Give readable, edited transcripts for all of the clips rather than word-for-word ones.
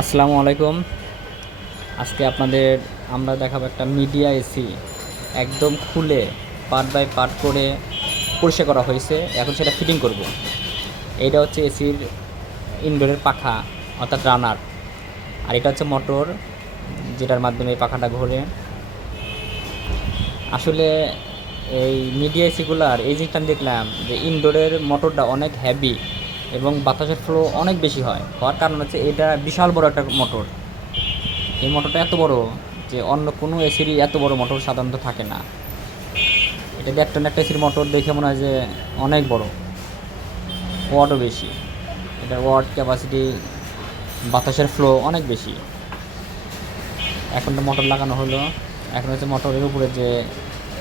আসসালামু আলাইকুম। আজকে আপনাদের আমরা দেখাবো একটা মিডিয়া এসি একদম খুলে পার্ট বাই পার্ট করে পরিষ্কার করা হয়েছে। এখন সেটা ফিটিং করব। এইটা হচ্ছে এসির ইনডোরের পাখা অর্থাৎ রানার, আর এটা হচ্ছে মোটর যেটার মাধ্যমে এই পাখাটা ঘোরে। আসলে এই মিডিয়া এসিগুলার এই জিনিসটা আমি দেখলাম যে ইনডোরের মোটরটা অনেক হেভি এবং বাতাসের ফ্লো অনেক বেশি হওয়ার কারণ হচ্ছে এটা বিশাল বড় একটা মোটর। এই মোটরটা এত বড় যে অন্য কোনো এসিরই এত বড় মোটর সাধারণত থাকে না। এটা দিয়ে একটা এসির মোটর দেখে মনে হয় যে অনেক বড়, ওয়াটও বেশি। এটা ওয়াট ক্যাপাসিটি, বাতাসের ফ্লো অনেক বেশি। এখন তো মোটর লাগানো হলো। এখন হচ্ছে মোটরের উপরে যে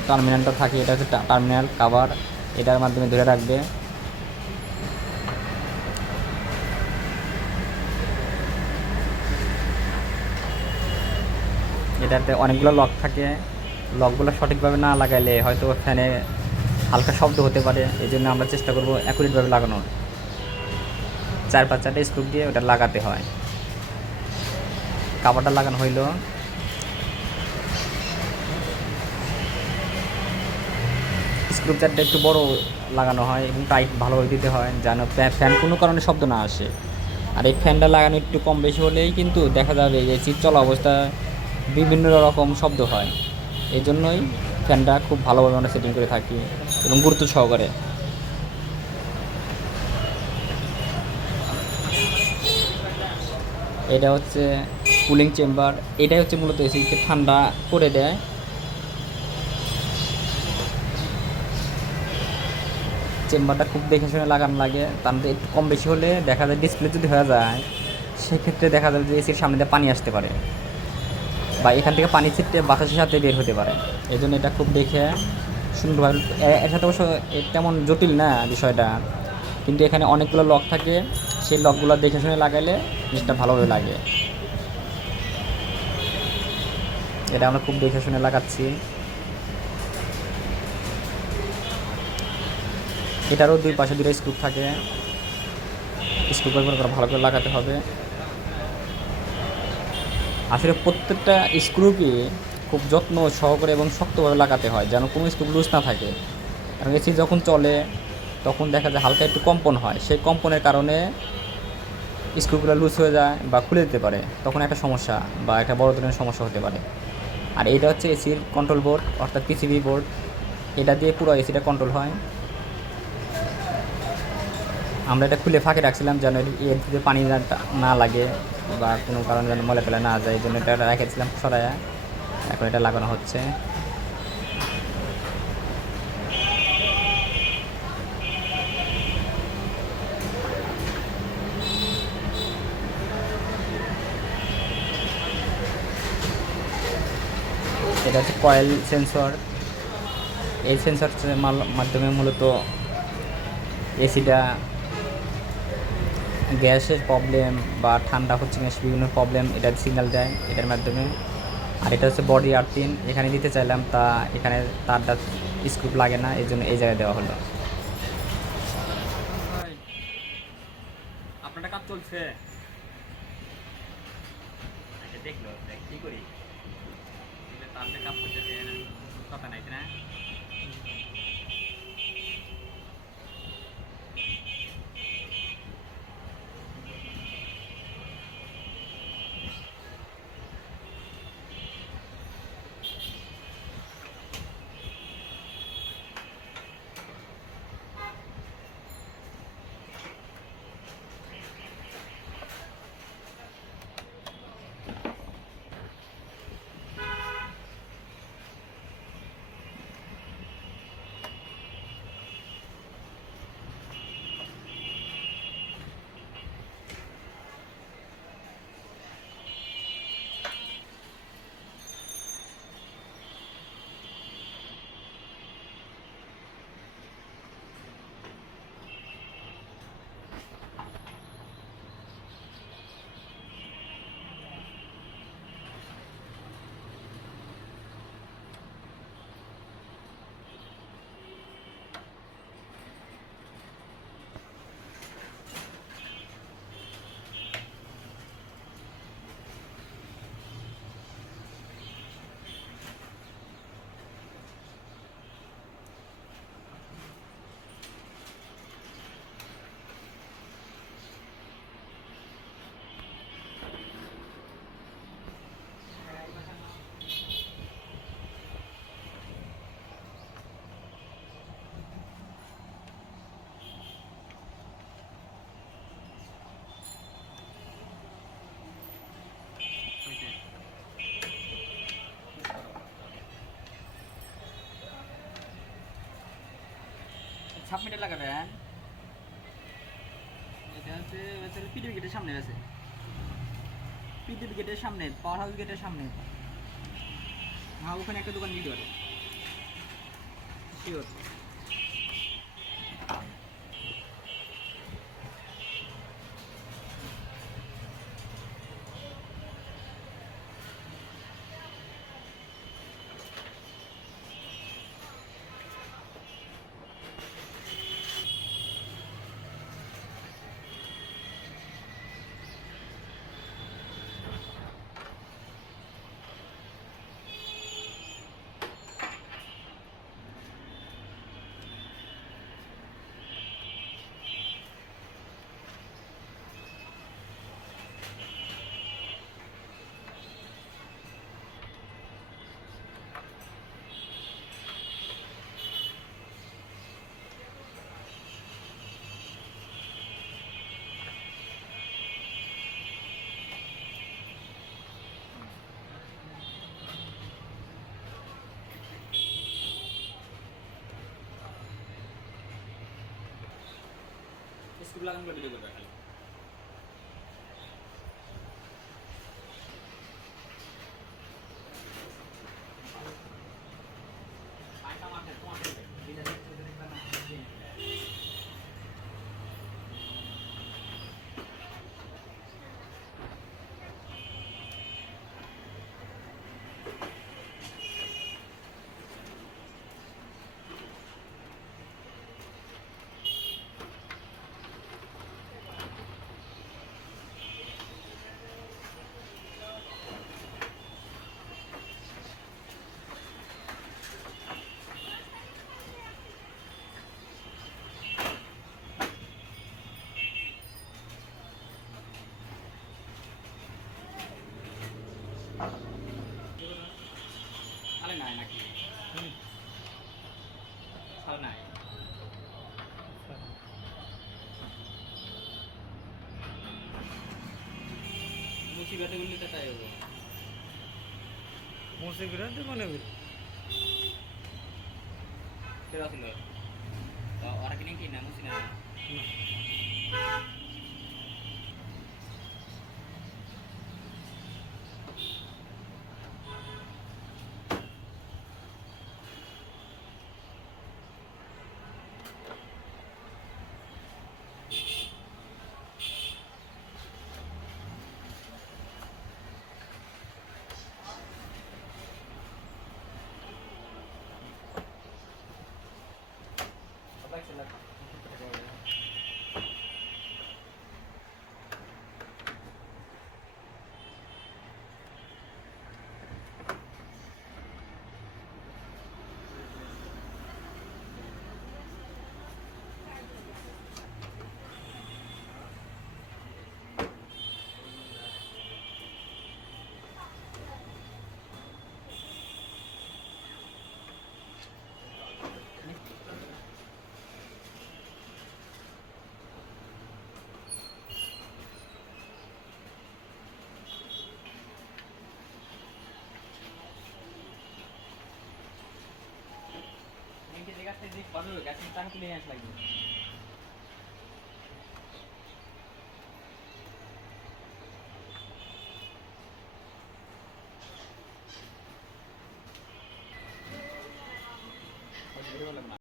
টার্মিনালটা থাকে এটা হচ্ছে টার্মিনাল কাভার, এটার মাধ্যমে ধরে রাখবে। এটাতে অনেকগুলো লক থাকে, লকগুলো সঠিকভাবে না লাগাইলে হয়তো ফ্যানে হালকা শব্দ হতে পারে। এই জন্য আমরা চেষ্টা করবো অ্যাকুরেটভাবে লাগানোর। 4-5টা স্ক্রু দিয়ে ওটা লাগাতে হয়। কাভারটা লাগানো হইলো। স্ক্রু চারটা একটু বড় লাগানো হয় এবং টাইট ভালোভাবে দিতে হয় যেন ফ্যান কোনো কারণে শব্দ না আসে। আর এই ফ্যানটা লাগানো একটু কম বেশি হলেই কিন্তু দেখা যাবে যে চিৎ চলা অবস্থায় বিভিন্ন রকম শব্দ হয়। এই জন্যই ফ্যানটা খুব ভালোভাবে আমরা সেটিং করে থাকি এবং গুরুত্ব সহকারে। এটা হচ্ছে কুলিং চেম্বার। এটাই হচ্ছে মূলত এসিকে ঠান্ডা করে দেয়। চেম্বারটা খুব দেখে শুনে লাগানো লাগে, তার মধ্যে একটু কম বেশি হলে দেখা যায় ডিসপ্লে যদি হয়ে যায় সেক্ষেত্রে দেখা যাবে যে এসির সামনে দিয়ে পানি আসতে পারে বা এখান থেকে পানি ছিটতে বাতাসের সাথে বের হতে পারে। এই জন্য এটা খুব দেখে সুন্দরভাবে এর সাথে অবশ্য তেমন জটিল না বিষয়টা, কিন্তু এখানে অনেকগুলো লক থাকে, সেই লকগুলো দেখে শুনে লাগাইলে জিনিসটা ভালোভাবে লাগে। এটা আমরা খুব দেখে শুনে লাগাচ্ছি। এটারও দুই পাশে দুটো স্ক্রু থাকে, স্ক্রু ব্যবহার করে ভালো করে লাগাতে হবে। আসলে প্রত্যেকটা স্ক্রুকে খুব যত্ন সহকারে এবং শক্তভাবে লাগাতে হয় যেন কোনো স্ক্রু লুজ না থাকে। কারণ এসি যখন চলে তখন দেখা যায় হালকা একটু কম্পন হয়, সেই কম্পনের কারণে স্ক্রুগুলো লুজ হয়ে যায় বা খুলে দিতে পারে, তখন একটা সমস্যা বা একটা বড় ধরনের সমস্যা হতে পারে। আর এইটা হচ্ছে এসির কন্ট্রোল বোর্ড অর্থাৎ পিসিবি বোর্ড। এটা দিয়ে পুরো এসিটা কন্ট্রোল হয়। আমরা এটা খুলে ফাঁকে রাখছিলাম যেন এর দিকে পানি না লাগে বা কোনো কারণে যেন ময়লা ফেলা না যায়, এই জন্য এটা রেখেছিলাম সরাইয়া। এখন এটা লাগানো হচ্ছে। এটা হচ্ছে কয়েল সেন্সর। এই সেন্সর মাধ্যমে মূলত এসিটা গ্যাসের প্রবলেম বা ঠান্ডা হচ্ছে না বিভিন্ন প্রবলেম এটা সিগন্যাল দেয় এটার মাধ্যমে। আর এটা হচ্ছে বডি আর্থিং, এখানে দিতে চাইলাম তা এখানে তারটা স্ক্রু লাগে না, এই জন্য এই জায়গায় দেওয়া হলো। আপনার কাজ চলছে, আচ্ছা দেখলো কি করি তারটা কাজ করতেছে না, কথা নাই না। সাবমিটে লাগাবেন। এটা হচ্ছে পিডিবি গেটের সামনে আছে, পিডিবি গেটের সামনে, পাওয়ার হাউস গেটের সামনে। হ্যাঁ, ওখানে একটা দোকান ভিডিও আছে শিওর। স্ক্রু লাগানো ভিডিও করবে খালি। সালে নাই নাকি? সালে নাই মুসিবতে গুলি তো তাই হবো। মুসিবতে মনে করি কেউ আসল ওরা কিনে কি না মুসি না গাছ থেকে টাকা তুলে নিয়ে আস লাগবে।